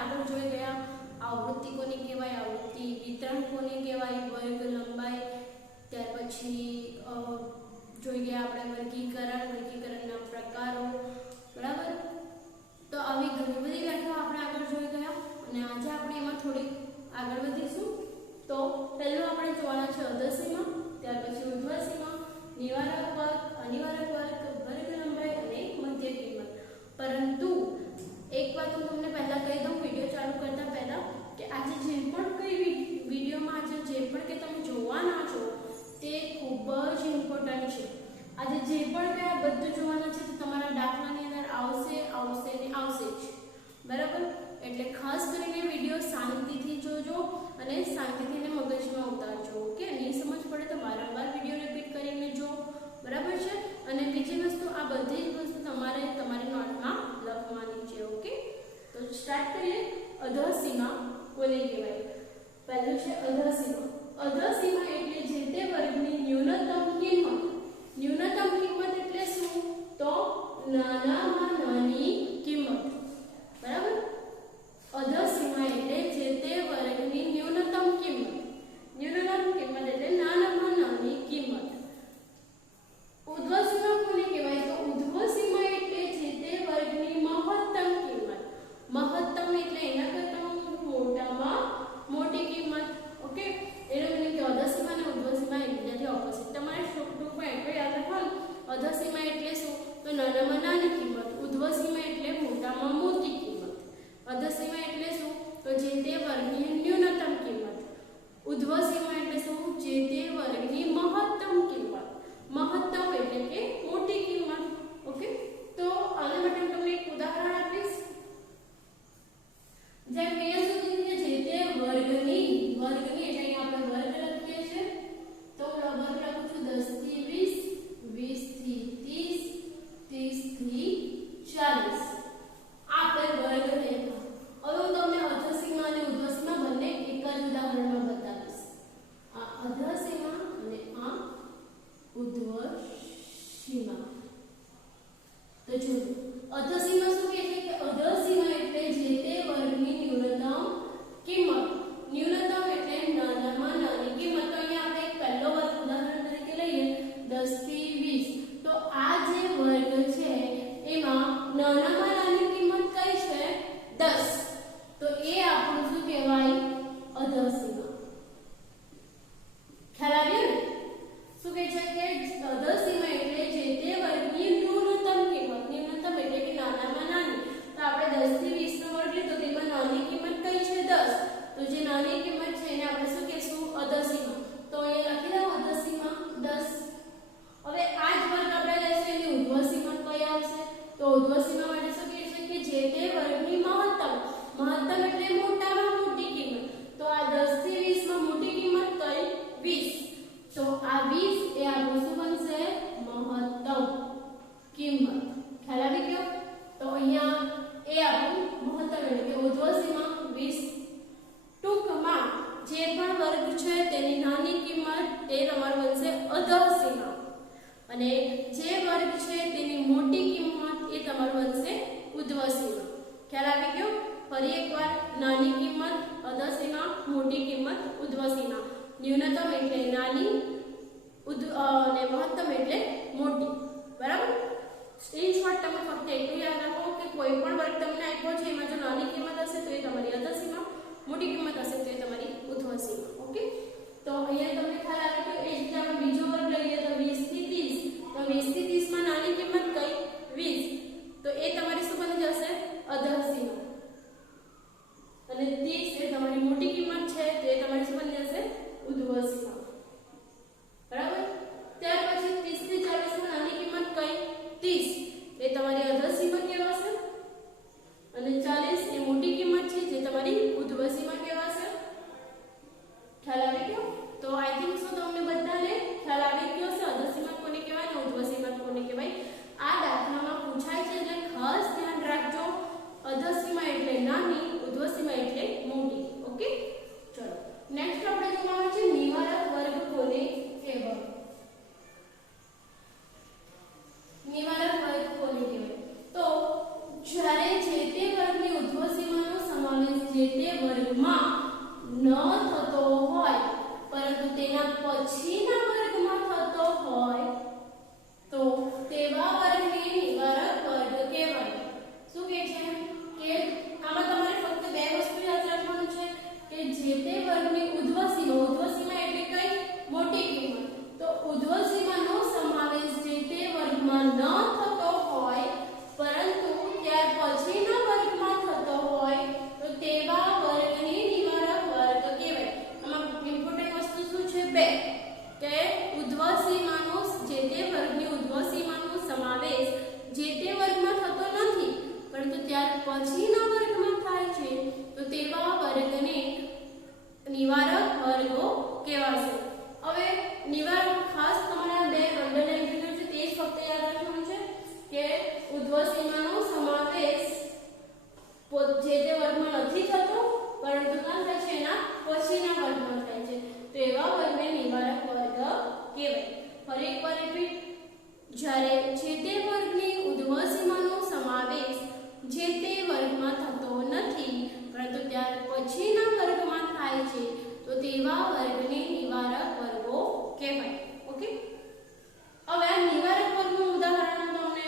આગળ જોઈ ગયા આવૃત્તિ કોને કહેવાય, આવૃત્તિ વિતરણ કોને કહેવાય, વર્ગ લંબાઈ, ત્યાર પછી જોઈ ગયા આપણે વર્ગીકરણના પ્રકારો, બરાબર। તો આવી ઘણી બધી વ્યાખ્યાઓ આપણે આગળ જોઈ ગયા અને આજે આપણે એમાં થોડી આગળ વધીશું। તો પહેલું આપણે જોવાના છે અધસીમા, ત્યાર પછી ઉર્ધ્વસીમા, નિવારક વર્ગ, અનિવારક વર્ગ, વર્ગ લંબાઈ અને મધ્ય કિંમત। પરંતુ એક વાત હું તમને પહેલા કહી દઉં વિડિયો ચાલુ કરતા પહેલા કે આજે જે પણ કઈ વિડિયોમાં આજે જે પણ કે તમે જોવાના છો તે ખૂબ જ ઇમ્પોર્ટન્ટ છે। આજે જે પણ કઈ આ બધું જોવાના છે તો તમારા દાખલાની અંદર આવશે ને આવશે જ, બરાબર। એટલે ખાસ કરીને વિડિયો શાંતિથી જોજો અને શાંતિથી એને મગજમાં ઉતારજો, ઓકે। નહીં સમજ પડે તો વારંવાર વિડિયો રિપીટ કરીને જો, બરાબર છે। અને બીજી વસ્તુ આ બધી જ વસ્તુ તમારે તમારી નોટમાં લખવાની છે, ઓકે। તો સ્ટાર્ટ કરીએ। અધસીમા કોને કહેવાય? પહેલું છે અધસીમા। અધસીમા એટલે જે તે વર્ગની ન્યૂનતમ કિંમત। ન્યૂનતમ કિંમત એટલે શું? તો નાનામાં નાની કિંમત, બરાબર। અધસીમા એટલે જે તે વર્ગની ન્યૂનતમ કિંમત। ન્યૂનતમ કિંમત એટલે નાનામાં નાની કિંમત। ઉર્ધ્વસીમા કોને કહેવાય? તો ઉર્ધ્વસીમા એટલે જે તે વર્ગની મહત્તમ કિંમત। મહત્તમ એટલે એના કરતા મોટામાં મોટી કિંમત, ઓકે। એનો મીનિંગ કે અધસીમા અને ઉર્ધ્વસીમા એકબીજાથી ઓપોઝિટ। તમારે ટૂંકમાં એટલું યાદ રાખવાનું, અધસીમા એટલે શું? તો નાનામાં નાની કિંમત। ઉર્ધ્વસીમા એટલે મોટામાં મોટી કિંમત। અધસીમા એટલે શું? તો જે તે વર્ગની ન્યૂનતમ કિંમત। ઉર્ધ્વસીમા એટલે શું? જે તે વર્ગની મહત્તમ કિંમત। મહત્તમ એટલે કે મોટી કિંમત, ઓકે। તો આના માટે હું તમને એક ઉદાહરણ આપીશ। જેમ કે સુધી કે જે તે વર્ગની એટલે અહીં આપણે વર્ગ લખીએ છીએ તો વર્ગ લખું છું 10 થી 20, 20 થી 30, 30 થી 40। આપણે વર્ગ લેવા। હવે હું તમને અધસીમા અને ઉર્ધ્વસીમા બંને એક જ ઉદાહરણમાં બતાવીશ। આ અધસીમા અને આ ઉર્ધ્વસીમા। તો જો અધસીમા શું કહે છે કે અધસીમા એટલે જે તે વર્ગની ન્યૂનતમ કિંમત। ન્યૂનતમ એટલે નાનામાં નાની કિંમત। તો અહીંયા આપણે એક પહેલો વર્ગ ઉદાહરણ તરીકે લઈએ 10 થી 20। તો આ જે વર્ગ છે એમાં નાનામાં નાની કિંમત કઈ છે? 10। તો એ આપણું શું કહેવાય? અધસીમા। ખ્યાલ આવ્યો ને? શું કહે છે કે અધસીમા એટલે જે તે વર્ગની ન્યૂનતમ કિંમત। ન્યૂનતમ એટલે કે નાનામાં નાની। તો આપણે 10 થી 20 નો વર્ગ લીધો તેમાં નાની કિંમત કઈ છે? 10। તો જે નાની કિંમત છે એને આપણે શું કહેશું? અધસીમા। તો અહીંયા લખી દઉં અધસીમા 10। હવે આ જ વર્ગ આપણે લેશું એની ઉર્ધ્વસીમા કઈ આવશે? તો ઉર્ધ્વસીમા માટે શું કહે છે કે જે તે વર્ગની મહત્તમ। મહત્તમ એટલે મોટામાં મોટી કિંમત। તો આ 10 થી 20 માં મોટી કિંમત કઈ? 20। તો આ 20 એ આપણું શું બનશે? મહત્તમ કિંમત। ખ્યાલ આવી ગયો? તો અહીંયા એ આપણું મહત્તમ એટલે કે ઉર્ધ્વસીમા 20। ટૂંકમાં જે પણ વર્ગ છે તેની નાની કિંમત તે તમારું બનશે અધસીમા અને જે વર્ગ છે તેની મોટી કિંમત એ તમારું બનશે ઉર્ધ્વસીમા। ખ્યાલ આવી ગયો? ફરી એકવાર, નાની કિંમત અધસીમા, મોટી કિંમત ઉર્ધ્વસીમા। ન્યૂનતમ એટલે નાની અને મહત્તમ એટલે મોટી, બરાબર। સ્ક્રીનશોટ તમે ફક્ત એટલું યાદ રાખો કે કોઈ પણ વર્ગ તમને આપ્યો છે એમાં જો નાની કિંમત હશે તો એ તમારી અધસીમા, મોટી કિંમત હશે તો એ તમારી ઉર્ધ્વસીમા, ઓકે। તો અહીંયા તમને ખ્યાલ આવે કે એ જ રીતે આપણે બીજો વર્ગ લઈએ તો 20 થી 30। તો 20 થી 30 માં નાની કિંમત કઈ? 20। તો એ તમારી શું બની જશે? અધસીમા। અને 30 એ તમારી મોટી કિંમત છે તો એ તમારી શું બની જશે? ઉર્ધ્વસીમા, બરાબર। ત્યાર પછી 30 થી 40 માં નાની કિંમત કઈ? 30। એ તમારી અધસીમા કહેવાશે અને 40 એ મોટી કિંમત છે જે તમારી ઉર્ધ્વસીમા કહેવાશે। ખ્યાલ આવી ગયો? તો આઈ થિંક સો તમને જે તે વર્ગમાં ન થતો હોય પરંતુ તેના પછીના વર્ગમાં થતો હોય તો તેવા વર્ગને નિવારક વર્ગ કહેવાય. શું કહે છે કે આમાં તમારે ફક્ત બે વસ્તુ યાદ રાખવાનું છે કે જે તે વર્ગની ઉધ્વ સીમા એટલે કઈ મોટી કિંમત. તો ઉધ્વ સીમાનો સમાવેશ જે તે વર્ગમાં ન થતો હોય પરંતુ ત્યાર પછીના વર્ગમાં થતો હોય તો તેવા વર્ગને નિવારક વર્ગ કહેવાય. આમાં ઇમ્પોર્ટન્ટ વસ્તુ શું છે? બે કે ઉધ્વ સીમાનો જે તે વર્ગની ઉધ્વ સીમાનો સમાવેશ જે તે વર્ગમાં થતો નથી પરંતુ ત્યાર પછીના વર્ગમાં થાય છે તો તેવા વર્ગને નિવારક વર્ગો કહેવાશે. હવે નિવારક ખાસ તમારે બે અંડરલાઈન કર્યું છે તે ફક્ત યાદ રાખવાનું છે કે ઉધ્વ સીમાનો સમાવેશ જે તે વર્ગમાં નથી થતો પરંતુ કાં થાય છે એના પછીના વર્ગમાં થાય છે તો એવા વર્ગને નિવારક વર્ગ કહેવાય. ફરી એકવાર રિપીટ, જ્યારે જે તે વર્ગની ઉધ્વ સીમાનો સમાવેશ જે તે વર્ગમાં થતો નથી પરંતુ ત્યાર પછીના વર્ગમાં થાય છે તો તેવા વર્ગને નિવારક વર્ગો કહેવાય. ઓકે, હવે આ નિવારક વર્ગનું ઉદાહરણ તમને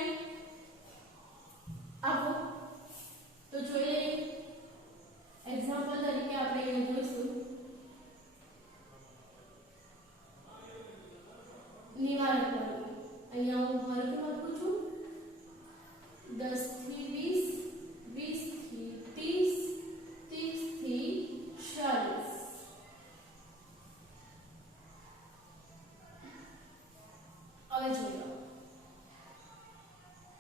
આપો તો જોઈ લઈએ. એક્ઝામ્પલ તરીકે આપણે અહીં જોઈશું નિવારક વર્ગ. અહીંયા હું વર્ગ લખું છું 10 થી 20, 20 થી 30, 30 થી 40. હવે જોઈએ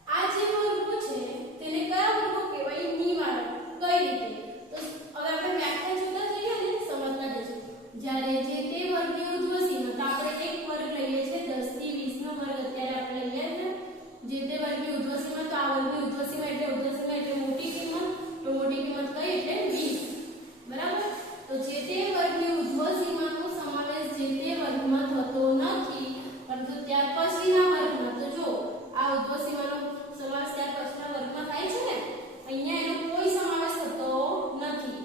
આ જે વર્ગો છે તેને કયા વર્ગો કહેવાય? નિવારક. કઈ રીતે? તો હવે આપણે વ્યાખ્યા જોતા જઈએ અને સમજવા જઈશું. જ્યારે જે તે વર્ગની ઉધ્વ સીમા, તો આપણે એક વર્ગ લઈએ છીએ 10 થી 20 નો વર્ગ અત્યારે આપણે લઈએ છીએ. જે તે વર્ગની ઉધ્વ સીમા, તો આ વર્ગની ઉધ્વ સીમા એટલે મોટી કિંમત. તો મોટી કિંમત કઈ એટલે 20. બરાબર? તો જે તે વર્ગની ઉધ્વ સીમાનો સમાવેશ જે તે વર્ગમાં થતો નથી પરંતુ ત્યાર પછીના વર્ગમાં. તો જો આ ઉધ્વ સીમાનો સમાવેશ ત્યાર પછીના વર્ગમાં થાય છે ને, અહીંયા એનો કોઈ સમાવેશ થતો નથી.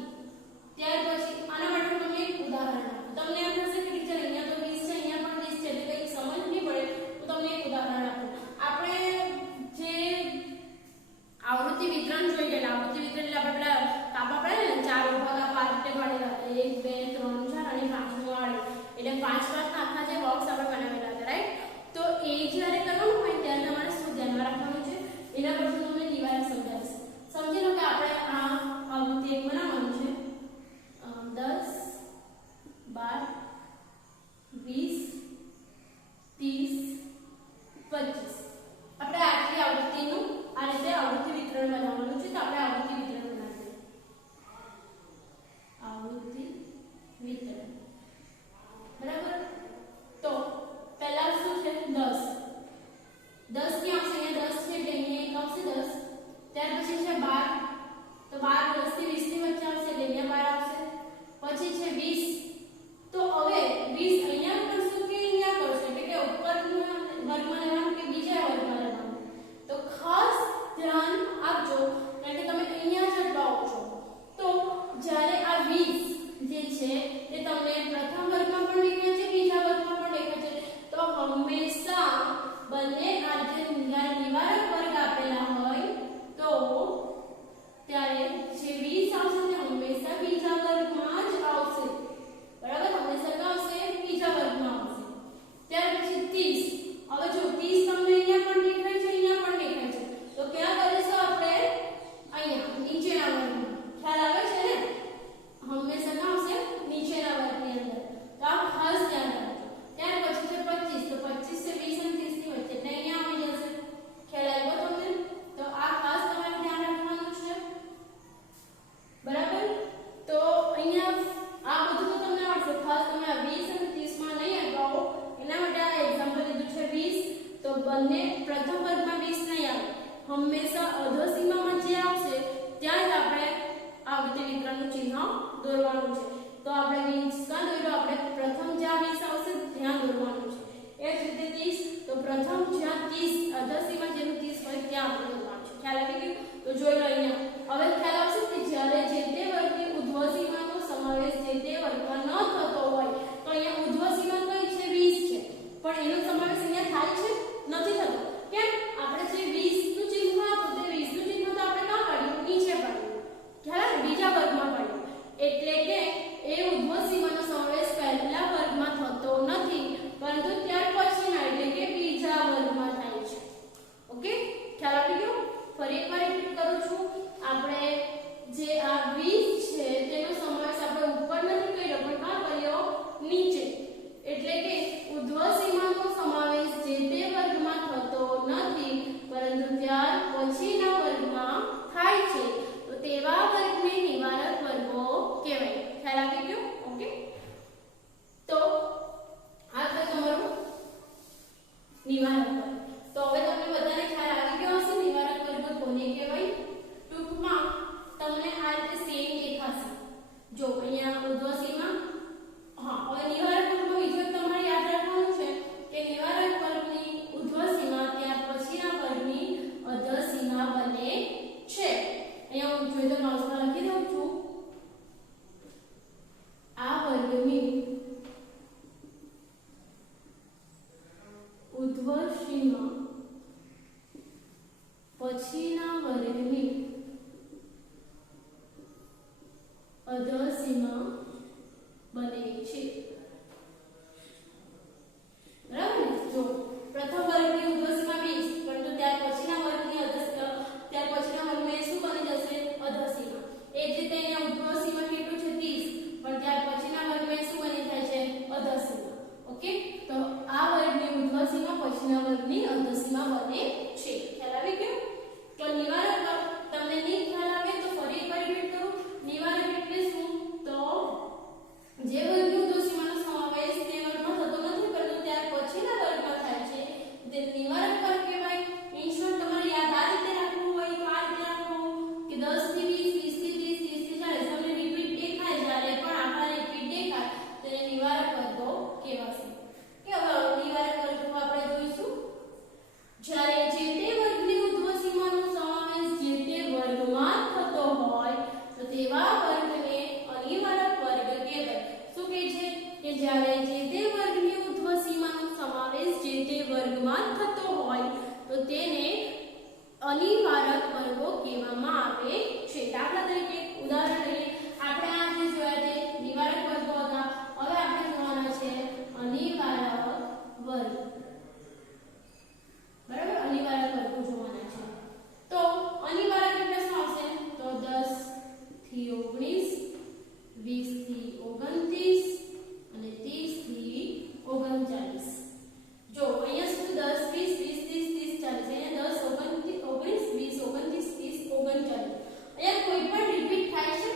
ત્યાર પછી આના માટે તમને એક ઉદાહરણ આપું. તમને એમ થશે કે ટીચર અહીંયા તો 20 છે, અહીંયા પણ 20 છે એટલે કંઈ સમજ નહીં પડે, તો તમને એક ઉદાહરણ આપું. આપણે જે આવૃત્તિ વિતરણ જોઈ ગયા, આવૃત્તિ વિતરણ એટલે આપણે પેલા કાપા પડે ને, 4 ભાગા પાર્ટે પાડેલા હતા, 1 2 3 4 અને 5મો વાળે, એટલે 5 પાર્ટના આખા જે બોક્સ આપણે બનાવેલા હતા, રાઈટ? તો એ જ્યારે કરવાનું હોય ત્યારે તમારે શું ધ્યાનમાં રાખવાનું છે એના પર તમને નિવારક સમજાવીશ. સમજી લો કે આપણે આ આવૃત્તિ એક બનાવવાનું છે 10 12 20 30 25. આપણે આટલી આવૃત્તિનું આ રીતે આવૃત્તિ વિતરણ બનાવવાનું છે. તો આપણે આવૃત્તિ વિતરણ બનાવીએ. આવૃત્તિ વિતરણ, બરાબર? તો પહેલા શું છે? 10 ક્યાં આવશે? અહીંયા 10 છે એટલે અહીંયા એક આવશે 10. ત્યાર પછી છે 12, તો 12 10 થી 20 ની વચ્ચે આવશે એટલે અહીંયા 12 આવશે. પછી છે 20, તો હવે 20 અહીંયા કરશું કે અહીંયા કરશું, એટલે કે ઉપરના વર્ગમાં લેવાનું કે બીજા વર્ગમાં લેવાનું? તો ખાસ ધ્યાન આપજો કારણ કે તમે અહીંયા જ અટવાઓ છો. તો જ્યારે આ 20 જે છે તે તમને પ્રથમ વર્ગમાં પણ દેખાય છે, બીજા વર્ગમાં પણ દેખાય છે, તો હંમેશા બંને આ જે નિવારક વર્ગ આપેલા હોય તો ત્યારે જે 20 આવશે તે હંમેશા બીજા વર્ગમાં જ આવશે. બરાબર? હંમેશા ક્યાં આવશે? બીજા વર્ગમાં આવશે. ત્યાર પછી 30. હવે જો 30 તમને અહીંયા પણ દેખાય છે, અહીંયા પણ દેખાય છે, તો ક્યાં કરીશું આપણે? અહીંયા નીચેના વર્ગમાં. ખ્યાલ આવે છે ને? હંમેશા ક્યાં આવશે? નીચેના વર્ગની અંદર. તો આ ખાસ ધ્યાન રાખજો. ત્યાર પછી છે 25, તો 25 છે 20 અને 30 ની વચ્ચે એટલે અહીંયા આવી જશે. ખ્યાલ આવ્યો તમને? તો આ ખાસ તમારે ધ્યાન રાખવાનું છે. બરાબર? તો અહીંયા આ બધું તો તમને આવડશે, ખાસ તમે આ 20 અને 30 માં નહીં અટવાઓ એના માટે આ એક્ઝામ્પલ લીધું છે 20. તો બંને પ્રથમ વર્ગમાં 20 નહીં આવે, હંમેશા અધો સીમામાં જે આવશે ત્યાં જ આપણે આવૃત્તિ વિતરણનું ચિહ્ન દોરવાનું છે. તો આપણે 20 કાં દોર્યું? આપણે પ્રથમ જ્યાં 20 આવશે ત્યાં દોરવાનું છે. એ જ રીતે 30, તો પ્રથમ જ્યાં 30 અધો સીમા જેનું 30 હોય ત્યાં આપણે દોરવાનું છે. ખ્યાલ આવી ગયો? તો જોઈ લો અહીંયા. હવે ખ્યાલ આવશે કે જ્યારે જે તે વર્ગની વર્ગમાં ન થતો હોય તો અહીંયા ઉર્ધ્વ સીમા કઈ છે 20 છે, પણ એનો સમાવેશ અહીંયા થાય છે નથી થતો. કેમ? આપણે જે 20 નું ચિહ્ન હતું તે 20 નું ચિહ્ન તો આપણે ક્યાં પાડ્યું? નીચે પાડ્યું, ખ્યાલ આવે? બીજા વર્ગમાં પાડ્યું, એટલે કે એ ઉર્ધ્વ સીમાનો સમાવેશ પહેલા વર્ગમાં થતો નથી, પરંતુ ત્યાર પછીના એટલે કે બીજા વર્ગમાં થાય છે. ઓકે, ખ્યાલ આવી ગયો? ફરી એકવાર રિપીટ કરું છું. આપણે જે આ 20 છે તેનો સમાવેશ આપણે ઉપર નથી કર્યો પણ ક્યાં કર્યો? નીચે. એટલે કે ઉર્ધ્વ સીમાનો સમાવેશ જે તે વર્ગમાં થતો નથી, પરંતુ ત્યાર પછીના વર્ગમાં થાય છે, તો તેવા વર્ગને નિવારક વર્ગો કહેવાય. ખ્યાલ આવી ગયો? ઓકે, તો આ તો તમારું નિવારક વર્ગ. તો હવે તમને બધાને ખ્યાલ આવી ગયો હશે નિવારક વર્ગ કોને કહેવાય. ટૂંકમાં તમને આ રીતે સેમ દેખાશે. જો અહીંયા ઉર્ધ્વ સીમા. હા, હવે નિવારક વર્ગમાં બીજું તમારે યાદ રાખવાનું છે કે નિવારક વર્ગની ઉર્ધ્વ સીમા ત્યાર પછીના વર્ગની અધર સીમા બને છે. અહીંયા હું જોઈએ તો માઉસમાં લખી દઉં છું. આ વર્ગની ઉર્ધ્વ સીમા પછીના વર્ગની અધર સીમા બને છે. બરાબર ને? જો પ્રથમ વર્ગની ઉર્ધ્વ સીમા 20, પરંતુ ત્યાર પછીના વર્ગની ત્યાર પછીના વર્ગમાં શું બની જશે? અધર સીમા. એ જ રીતે અહીંયા ઉર્ધ્વ સીમા કેટલું છે? 30, પણ ત્યાર પછીના વર્ગમાં શું બની થાય છે? અધર સીમા. ઓકે, તો આ વર્ગની ઉર્ધ્વ સીમા પછીના વર્ગની અધર સીમા બને છે. ખ્યાલ આવી ગયો? તો નિવારક વર્ગ તમને નહીં ખ્યાલ આવે તો ફરી એકવાર રિપીટ કરું. નિવારક એટલે શું? તો જે વર્ગની ઉર્ધ્વ સીમાનો સમાવેશ તે વર્ગમાં થતો નથી, પરંતુ ત્યાર પછીના વર્ગમાં થાય છે, તે નિવારક વર્ગ કહેવાય. મીન્સ તમારે યાદ આ રીતે રાખવું હોય તો આ રીતે રાખવું કે 10 થી 20, 20 થી 30, 30 થી 40 તમને રિપીટ દેખાય, જ્યારે પણ આખા રિપીટ દેખાય તેને નિવારક વર્ગો કહેવાશે. કે હવે નિવારક વર્ગો આપણે જોઈશું. જ્યારે જે તે વર્ગની ઉર્ધ્વ સીમાનો સમાવેશ જે તે વર્ગમાં થતો હોય તો તેવા વર્ગને અનિવારક વર્ગ કહેવાય. શું કહે છે? કે જ્યારે જે તે વર્ગની ઉર્ધ્વ સીમાનો સમાવેશ જે તે વર્ગમાં થતો હોય તો તેને અનિવારક વર્ગો કહેવામાં આવે છે. દાખલા તરીકે ઉદાહરણ લઈએ. આપણે આ જે જોયા તે નિવારક વર્ગો હતા. હવે આપણે જોવાના છે અનિવારક વર્ગ. બરાબર? અનિવારક વર્ગો જોવાના છે. તો અનિવારક એટલે શું આવશે? તો 10 થી 19, 20 થી 29 અને 30 થી 39. જો અહીંયા શું 10, 20, 20, 30, 30, 40. અહીંયા 10, 19, 20, 29, 30, 39. અહીંયા કોઈ પણ રિપીટ થાય છે?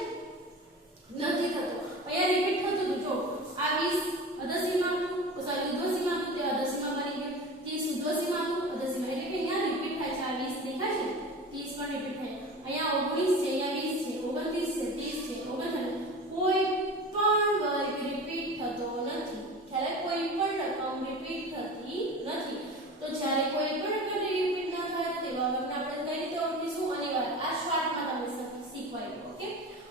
નથી થતો. અહીંયા રિપીટ થતું હતું. જો આ 20 અધર સીમાનું, સોરી ઉર્ધ્વ સીમાનું, તે અધર સીમા બની ગયું. 30 ઉર્ધ્વ સીમાનું, અધર સીમા. એટલે કે અહીંયા રિપીટ થાય છે. આ 20 દેખાય છે, 30 પણ રિપીટ થાય. અહીંયા 19 છે, અહીંયા 20 છે, 29 છે, 30 છે, 39. કોઈ પણ વર્ગ રિપીટ થતો નથી. ખ્યાલ? કોઈ પણ રકમ રિપીટ થતી નથી. તો જ્યારે કોઈ પણ રકમ રિપીટ ન થાય તેવા વર્ગને આપણે કઈ રીતે ઓળખીશું? અનિવાર્ય. આ શોર્ટમાં તમે શીખવાયું. ઓકે,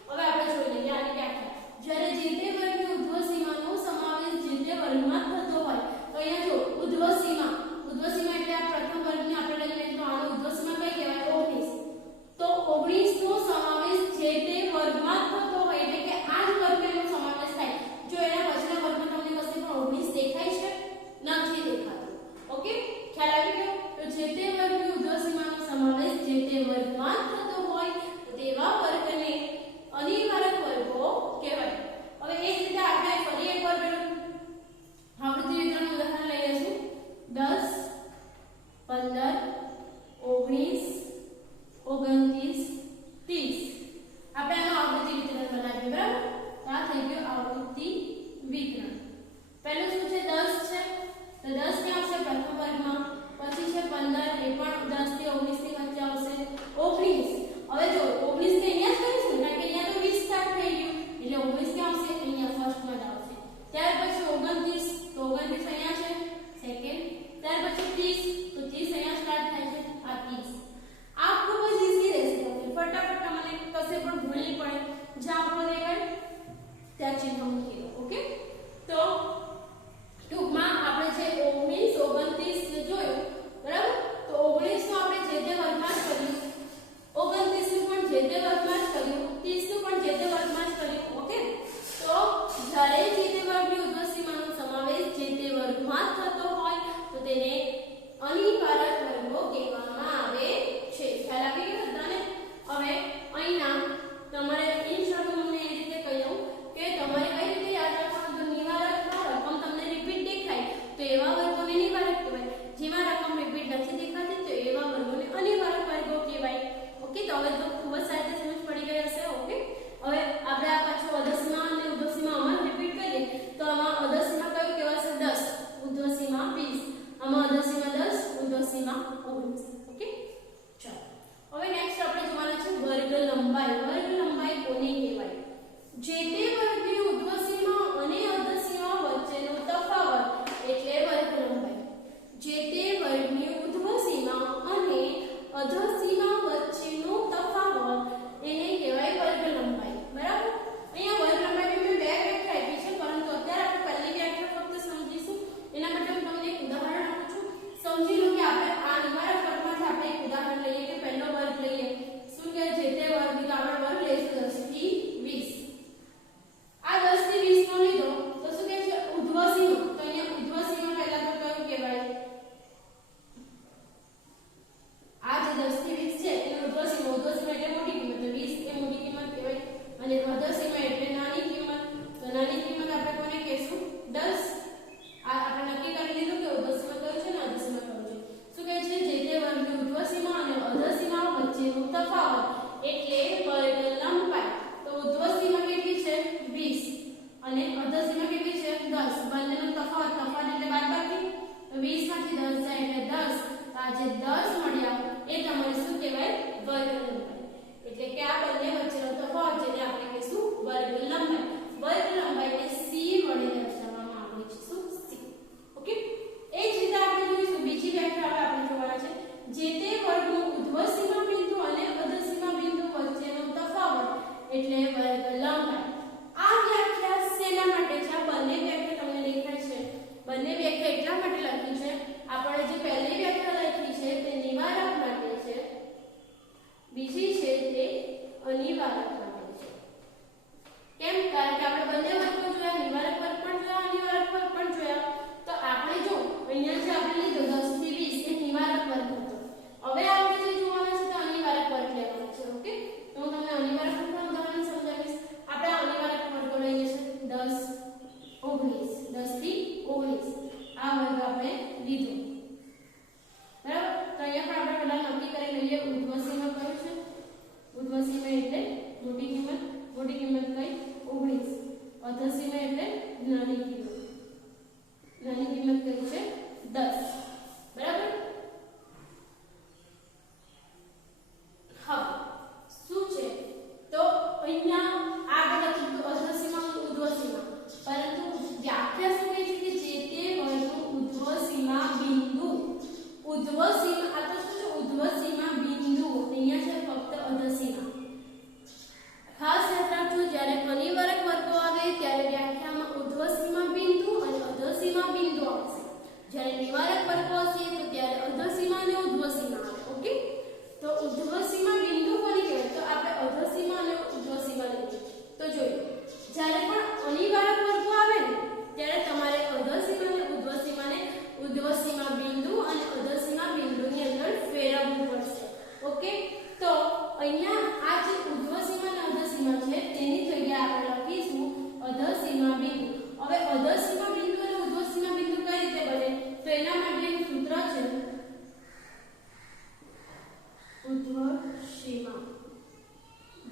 હવે આપણે જોઈ લઈએ આની વ્યાખ્યા. જ્યારે જે તે વર્ગની ઉર્ધ્વ સીમાનો સમાવેશ જે તે વર્ગમાં થતો હોય તો અહીંયા જો ઉર્ધ્વ સીમા. ઉર્ધ્વ સીમા એટલે આ પ્રથમ વર્ગને આપણે લઈએ તો આનો ઉર્ધ્વ સીમા કઈ કહેવાય? 19. તો 19 નો સમાવેશ જે તે વર્ગમાં થતો હોય એટલે કે આ જ વર્ગનો સમાવેશ થાય. જો એના પછીના વર્ગમાં તમને કશે પણ 19 દેખાય છે? નથી દેખાતું. ઓકે, ખ્યાલ આવી ગયો? તો જે તે વર્ગની ઉર્ધ્વ સીમાનો સમાવેશ જે તે વર્ગમાં થતો હોય તો તેવા વર્ગને અનિવારક વર્ગો કહેવાય. હવે એ જ રીતે આપણે ફરી એકવાર આવૃત્તિ વિતરણનું ઉદાહરણ લઈ લઈશું. 10, 15, 19, 29, 30. આપણે આનો આવૃત્તિ વિતરણ બનાવ્યું. બરાબર? આ થઈ ગયું આવૃત્તિ વિતરણ. પહેલું શું છે? 10 છે, તો 10 ક્યાં આવશે? પ્રથમ વર્ગમાં. પછી છે 15, એ પણ 10 થી 19 ની વચ્ચે આવશે. 19, હવે જો 19 ને બનશે. ઓકે, ચાલો હવે નેક્સ્ટ આપણે જોવાના છે વર્ગ લંબાઈ. વર્ગ લંબાઈ કોને કહેવાય? જે તે વર્ગની ઉર્ધ્વ સીમા અને અધઃ સીમા વચ્ચેનો તફાવત એટલે વર્ગ લંબાઈ. જે તે વર્ગની ઉર્ધ્વ સીમા અને અધઃ સીમા વચ્ચેનો તફાવત એને કહેવાય વર્ગ લંબાઈ. બરાબર? અહીંયા વર્ગ લંબાઈની મેં બે વ્યાખ્યા આપી છે, પરંતુ અત્યારે આપણે પહેલી વ્યાખ્યા ફક્ત સમજીશું. એના માટે હું તમને એક ઉદાહરણ આપું છું. સમજી લો કે આપણે આ નિવારક વર્ગમાંથી આપણે એક ઉદાહરણ લઈએ કે પહેલો વર્ગ લઈએ. શું કે જે તે વર્ગનો આપણે વર્ગ લઈશું 10 થી 20. આ 10 થી 20 નો લીધો તો શું કહે છે? ઉર્ધ્વ સીમા. તો અહીંયા ઉર્ધ્વ સીમા પહેલા તો કયું કહેવાય? આ જે 10 થી 20 છે એનો ઉર્ધ્વ સીમા એટલે મોટી કિંમત, તો 20 એ મોટી કિંમત કહેવાય. અને અધઃ સીમા એટલે નાની કિંમત. તો નાની કિંમત આપણે કોને કહેશું? 10. આ આપણે નક્કી કરી લીધું કે ઉર્ધ્વ સીમા કયું છે ને અધઃ સીમા કયું છે. શું કહે છે? જે તે વર્ગની ઉર્ધ્વ સીમા અને અધઃ સીમા વચ્ચેનો તફાવત એટલે વર્ગ લંબાઈ. તો ઉર્ધ્વ સીમા કેટલી છે? 20 અને અધઃ સીમા કેટલી છે? 10. બંનેનો તફાવત એટલે બાદબાકી. તો 20 માંથી 10 જાય એટલે 10. તો આ જે 10 મળ્યા એ તમારે શું કહેવાય? વર્ગ લંબાઈ. એટલે કે આ બંને વચ્ચેનો તફાવત જેને આપણે કહીશું વર્ગ લંબાઈ. વર્ગ લંબાઈને c વડે દર્શાવવામાં આવે છે. શું? c. ઓકે, એ જ રીતે આપણે જોઈશું બીજી વ્યાખ્યા આપણે જોવાના છે. જે તે વર્ગનું ઉર્ધ્વ સીમા બિંદુ અને અધઃ સીમા બિંદુ વચ્ચેનો તફાવત એટલે વર્ગ લંબાઈ. આ વ્યાખ્યા શેના માટે છે? આ બંને વ્યાખ્યા તમને દેખાય છે. બંને વ્યાખ્યા એટલા માટે લખી છે, આપણે જે પહેલી વ્યાખ્યા લખી છે તે નિવારક માટે છે, બીજી છે તે અનિવારક માટે છે. કેમ? કારણ કે આપણે બંને વર્ગ પણ જોયા, નિવારક વર્ગ પણ જોયા, અનિવારક વર્ગ પણ જોયા. તો આપણે જો અહીંયા જે આપણે લીધો 10 થી 20 એ નિવારક વર્ગ હતો. હવે આપણે જે જોવાના છે તે અનિવારક વર્ગ લેવાના છે. ઓકે, તો હું તમને અનિવારક વર્ગનું ઉદાહરણ સમજાવીશ. આપણે અનિવારક વર્ગો લઈએ છે 10 19 10 થી 19 આ વર્ગ આપણે લીધો. બરાબર? તો અહીંયા પણ આપણે પહેલા નક્કી કરી લઈએ ઉર્ધ્વ સીમા કયું છે? ઉર્ધ્વ સીમા એટલે મોટી કિંમત. મોટી કિંમત કઈ? 19. અધઃ સીમા એટલે નાની કિંમત. નાની કિંમત કઈ છે? 10. બરાબર? હવે શું છે? તો અહીંયા આગળ લખ્યું અધઃ સીમા અને ઉર્ધ્વ સીમા, પરંતુ વ્યાખ્યા શું કહે છે કે જે તે વર્ગનું ઉર્ધ્વ સીમા બિંદુ. ઉર્ધ્વ સીમા આ તો શું છે? ઉર્ધ્વ સીમા બિંદુ. અહીંયા છે ફક્ત અધઃ સીમા. ખાસ યાદ રાખજો, જ્યારે અનિવારક વર્ગો આવે ત્યારે વ્યાખ્યામાં ઉર્ધ્વ સીમા બિંદુ અને અધઃ સીમા બિંદુ આવશે. જ્યારે નિવારક વર્ગો હશે તો ત્યારે અધઃ સીમા અને ઉર્ધ્વ સીમા આવે. ઓકે, તો ઉર્ધ્વ સીમા બિંદુ કોને કહેવાય? તો આપણે અધઃ સીમા અને ઉર્ધ્વ સીમા લઈએ. તો જોઈએ, જ્યારે પણ અનિવારક વર્ગો આવે ને ત્યારે તમારે અધઃ સીમા અને ઉર્ધ્વ સીમાને ઉર્ધ્વ સીમા બિંદુ અને અધઃ સીમા બિંદુની અંદર ફેરવવું પડશે. ઓકે, તો અહીંયા આ જે ઉર્ધ્વ સીમા અને અધઃ સીમા છે તેની જગ્યાએ આપણે લખીશું અધઃ સીમા બિંદુ. હવે અધઃ સીમા બિંદુ અને ઉર્ધ્વ સીમા બિંદુ કઈ રીતે બને? તો એના માટે એક સૂત્ર છે ઉર્ધ્વ સીમા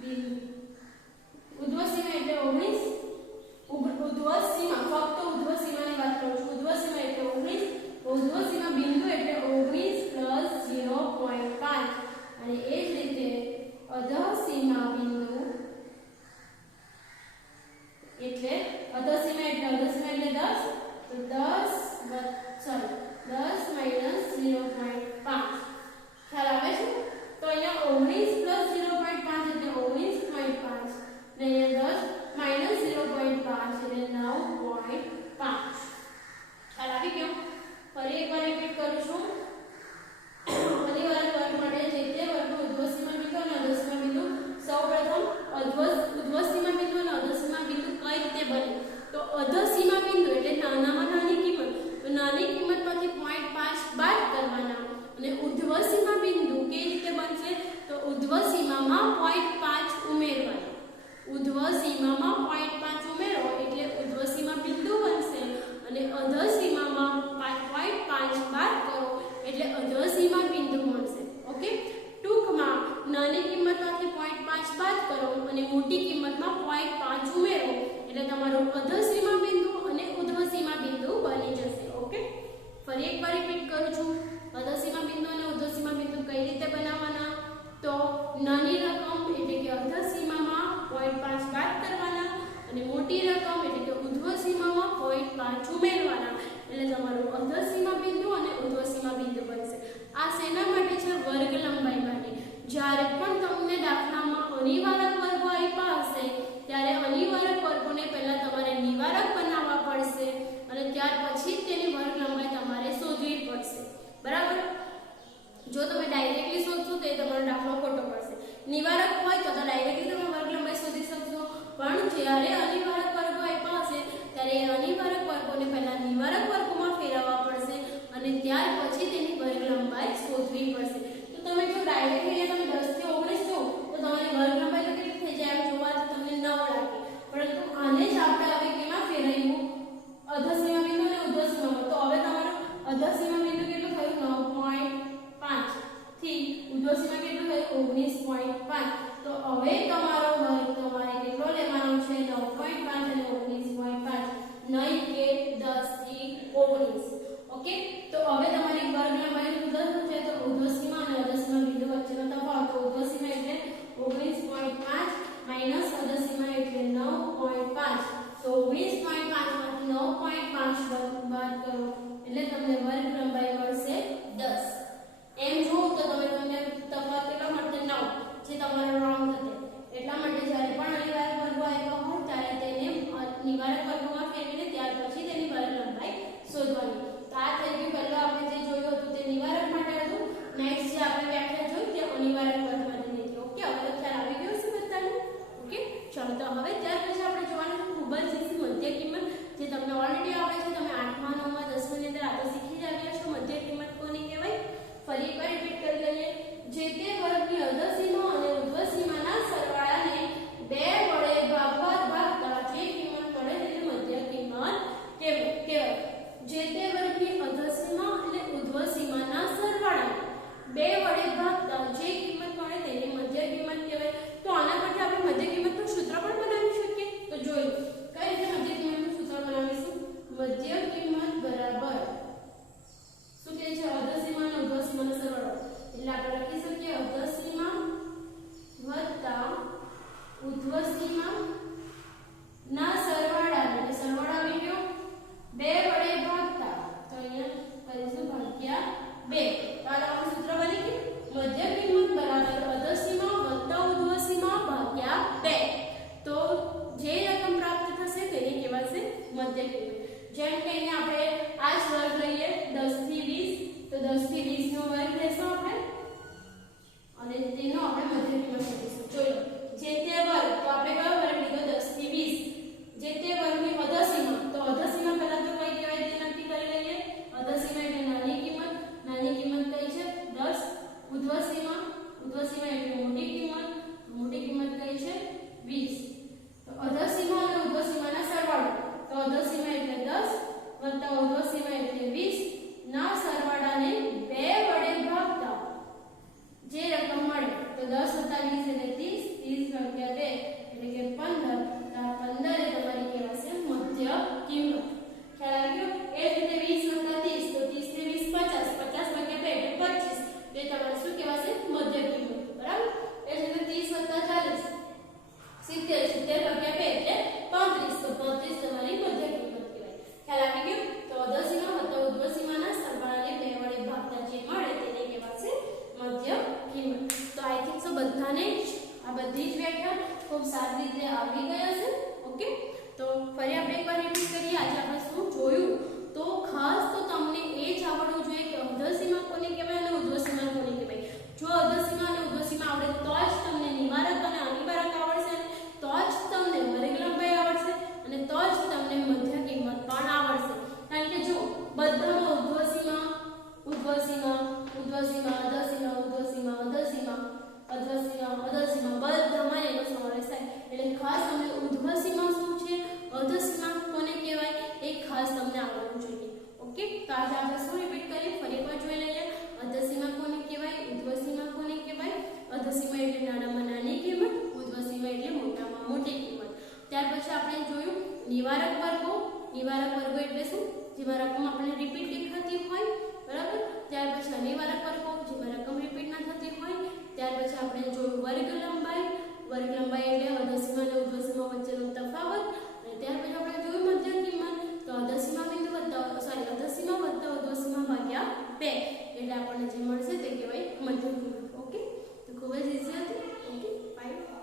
બિંદુ. ઉર્ધ્વ સીમા એટલે 19. ઉર્ધ્વ સીમા ફક્ત ઉર્ધ્વ સીમાની વાત કરું છું. ઉર્ધ્વ સીમા એટલે 19. ઉર્ધ્વ સીમા બિંદુ એટલે 19 + 0.5. અને એ જ રીતે અધઃ સીમા બિંદુ એટલે અધઃ સીમા એટલે 10. તો 10 0.5. ખ્યાલ આવે છે? તો અહીંયા 19 + 0.5 એટલે 19.5 ને અહીંયા 10 - 0.5 એટલે 9.5. ખ્યાલ આવી ગયો? ફરી એકવાર રિપીટ કરું છું. અનિવારક વર્ગ માટે જે તે વર્ગનું ઉર્ધ્વ સીમા બિંદુ અને અધઃ સીમા બિંદુ. સૌપ્રથમ ઉર્ધ્વ સીમા બિંદુ અને અધઃ સીમા બિંદુ કઈ રીતે બને? તો અધઃ સીમા બિંદુ એટલે નાનામાં નાની કિંમત. તો નાની કિંમતમાંથી 0.5 બાદ કરવાના. અને ઉર્ધ્વ સીમા બિંદુ કેવી રીતે બનશે? તો ઉર્ધ્વ સીમામાં 0.5 ઉમેરવાના. ઉર્ધ્વ સીમામાં 0.5 ઉમેરો એટલે ઉર્ધ્વ સીમા બિંદુ બનશે. અને અધઃ સીમામાં 0.5 બાદ કરો એટલે અધઃ સીમા બિંદુ મળશે. ઓકે, ટૂંકમાં નાની કિંમતમાંથી 0.5 બાદ કરો અને મોટી કિંમતમાં 0.5 ઉમેરો એટલે તમારો અધઃ સીમા બિંદુ અને ઉર્ધ્વ સીમા બિંદુ બની જશે. ઓકે, ફરી એકવાર રિપીટ કરું છું. અધઃ સીમા બિંદુ અને ઉર્ધ્વ સીમા જ્યારે પણ તમને દાખલામાં અનિવારક વર્ગો આપ્યા હશે ત્યારે અનિવારક વર્ગોને પહેલા તમારે નિવારક બનાવવા પડશે અને ત્યાર પછી તેની વર્ગ લંબાઈ તમારે શોધવી પડશે. બરાબર? જો તમે ડાયરેક્ટલી શોધશો તો એ તમારો દાખલો ખોટો પડશે. નિવારક હોય તો ડાયરેક્ટલી તમે વર્ગ લંબાઈ શોધી શકશો, પણ જ્યારે અનિવારક વર્ગો આપ્યા હશે ત્યારે એ અનિવારક વર્ગોને પહેલા નિવારક વર્ગોમાં ફેરવવા પડશે અને ત્યાર પછી તેની વર્ગ લંબાઈ શોધવી પડશે. તો તમે જો ડાયરેક્ટલી તમે 10 થી 19 જો તો તમારી વર્ગ લંબાઈ તો કેટલી થઈ જાય? એમ જોવાથી તમને 9 લાગે, પરંતુ આને જ આપણે હવે કેમાં ફેરવ્યું? અધસીમા બિંદુ અને ઉર્ધ્વસીમામાં. તો હવે તમારો અધસીમા બિંદુ કેટલું થયું? 9.5 થી ઉર્ધ્વસીમા કેટલું થયું? 19.5. તો હવે તમારો વર્ગ તમારે કેટલો લેવાનો છે? 9.5 અને 19.5, નહીં કે 10 થી 19. ઓકે, તો હવે તમારી વર્ગ લંબાઈનું સૂત્ર શું છે? તો ઉર્ધ્વસીમા અને અધસીમા બિંદુ વચ્ચેનો તફાવત. તો ઉર્ધ્વસીમા એટલે 19.5 માઈનસ અધસીમા એટલે 9.5. તો 19.5 માંથી 9.5 બાદ કરો એટલે તમને વર્ગ લંબાઈ મળશે 10. એમ જો તો તમને તફાવત કેટલો મળશે? 9, જે તમારો રોંગ થશે. એટલા માટે જ્યારે પણ અનિવારક વર્ગો આપ્યા હોય ત્યારે તેને નિવારક વર્ગોમાં ફેરવીને ત્યાર પછી તેની વર્ગ લંબાઈ શોધવાની. તો આ થઈ ગયું પહેલા આપણે જે જોયું હતું તે નિવારક માટે હતું. નેક્સ્ટ જે આપણે વ્યાખ્યા જોઈ તે અનિવારક વર્ગ માટેની હતી. ઓકે, હવે ખ્યાલ આવી ગયો છે બધાને? ઓકે, ચાલો તો હવે ત્યાર પછી આપણે જોવાનું છે ખૂબ જ ઇઝી મધ્ય કિંમત, જે તમને ઓલરેડી આવડે છે. તમે 8મા 9મા 10મા ની અંદર આ તો શીખી જ આવ્યા છો. મધ્ય કિંમત કોની કહેવાય? ફરી એકવાર રિપીટ કરી લઈએ. જે તે વર્ગની અધસીમા અને ઉર્ધ્વસીમાના સરવાળાને 2 વડે ભાગતા જે કિંમત મળે તેને મધ્ય કિંમત કહેવાય. જે તે વર્ગની અધસીમા અને ઉર્ધ્વસીમાના સરવાળાને 2 વડે ભાગતા જે કિંમત મળે તેને મધ્ય કિંમત કહેવાય. તો આના માટે આપણે મધ્ય કિંમતનું સૂત્ર પણ બનાવી શકીએ. તો જોઈ કઈ રીતે મધ્ય કિંમતનું સૂત્ર બનાવીશું? મધ્ય કિંમત બરાબર શું કહે છે? અધસીમા અને ઉર્ધ્વસીમાનો સરવાળો. એટલે આપણે લખી શકીએ અધસીમા વત્તા ઉર્ધ્વસીમા ના સરવાળા. એટલે સરવાળો આવી ગયો 2 વડે ભાગતા. તો અહીંયા કરીશું ભાગ્યા 2. તો આ આપણું સૂત્ર બની ગયું. મધ્ય કિંમત બરાબર અધસીમા વત્તા ઉર્ધ્વસીમા ભાગ્યા 2. તો જે રકમ પ્રાપ્ત થશે તેને કહેવાશે મધ્ય કિંમત. જેમ કે અહીંયા આપણે આ જ વર્ગ લઈએ 10 થી 20. તો 10 થી 20 નો વર્ગ લેશું આપણે અને તેનો આપણે મધ્ય કિંમત શોધીશું. જોઈ લો, જે તે વર્ગ, તો આપણે કયો વર્ગ લીધો? 10 થી 20. જે તે વર્ગની અધસીમા, તો અધસીમા પહેલા તો કઈ કહેવાય તે નક્કી કરી લઈએ. અધસીમા એટલે નાની કિંમત. નાની કિંમત કઈ છે? 10. ઉર્ધ્વસીમા, ઉર્ધ્વસીમા એટલે મોટી કિંમત. મોટી કિંમત કઈ છે? 20. તો અધસીમા અને ઉર્ધ્વસીમાના સરવાળો. તો અધસીમા એટલે 10 વત્તા ઉર્ધ્વસીમા એટલે 20 ના સરવાળાને 2 વડે ભાગતા જે રકમ મળે. તો 10 વત્તા 20 એટલે 30. 30 ભાગ્યા 2 એટલે કે 15. તો આ 15 એ તમારી કહેવાશે મધ્ય કિંમત. ખ્યાલ આવી ગયો? એ જ રીતે 20 વત્તા 30, તો 30 થી 20 50. 50 ભાગ્યા 2 એટલે 25. તો એ તમારે શું કહેવાશે? મધ્ય કિંમત. બરાબર? એ જ રીતે 30 વત્તા 40 70. 70 ભાગ્યા 2 એટલે 35. તો 35 તમારી મધ્ય કિંમત કહેવાય. ખ્યાલ આવી ગયો? તો અધસીમા વત્તા ઉર્ધ્વસીમાના સરવાળાને 2 વડે ભાગતા જે મળે તેને કહેવાશે મધ્ય કિંમત. તો આઈ થિંક સો બધાને આ બધી જ વ્યાખ્યા ખૂબ સારી રીતે આવડી ગયા છે. ઓકે, તો ફરી આપણે એકવાર રિપીટ કરીએ. આજે આપણે શું જોયું? તો ખાસ તો તમને એ જ આવડવું જોઈએ કે અધસીમા કોને કહેવાય અને ઉર્ધ્વસીમા કોને કહેવાય. જો અધસીમા અને ઉર્ધ્વસીમા આવડે તો જ તમને નિવારક અને અનિવારક આવડશે, તો જ તમને વર્ગ લંબાઈ આવડશે અને તો જ તમને મધ્ય કિંમત પણ આવડશે. કારણ કે જો બધામાં ઉર્ધ્વસીમા, ઉર્ધ્વસીમા, ઉર્ધ્વસીમા, અધસીમા, ઉર્ધ્વસીમા, અધસીમા, અધસીમા, અધસીમા બધામાં એનો સમાવેશ થાય. એટલે ખાસ તમને ઉર્ધ્વસીમા શું છે, અધસીમા કોને કહેવાય એ ખાસ તમને આવડવું જોઈએ. ઓકે, તો આજે આપણે શું રિપીટ કરીએ? ફરી એકવાર જોઈ લઈએ. અધસીમા કોને કહેવાય? ઉર્ધ્વસીમા કોને કહેવાય? અધસીમા એટલે નાનામાં નાની કિંમત, ઉર્ધ્વસીમા એટલે મોટામાં મોટી કિંમત. ત્યાર પછી આપણે જોયું નિવારક વર્ગો. નિવારક વર્ગો એટલે શું? જેમાં રકમ આપણે રિપીટ દેખાતી હોય. બરાબર? ત્યાર પછી અનિવારક વર્ગો, જેમાં રકમ રિપીટ ના થતી હોય. ત્યાર પછી આપણે જોયું વર્ગ લંબાઈ. વર્ગ લંબાઈ એટલે અધસીમા અને ઉર્ધ્વસીમા વચ્ચેનો તફાવત. અને ત્યાર પછી આપણે જોયું મધ્ય કિંમત. તો અધસીમા બિંદુ અધસીમા વત્તા ઉર્ધ્વસીમા ભાગ્યા 2 એટલે આપણને જે મળશે તે કહેવાય મધ્ય કિંમત. ઓકે, તો ખૂબ જ ઇઝી હતું. Okay, by.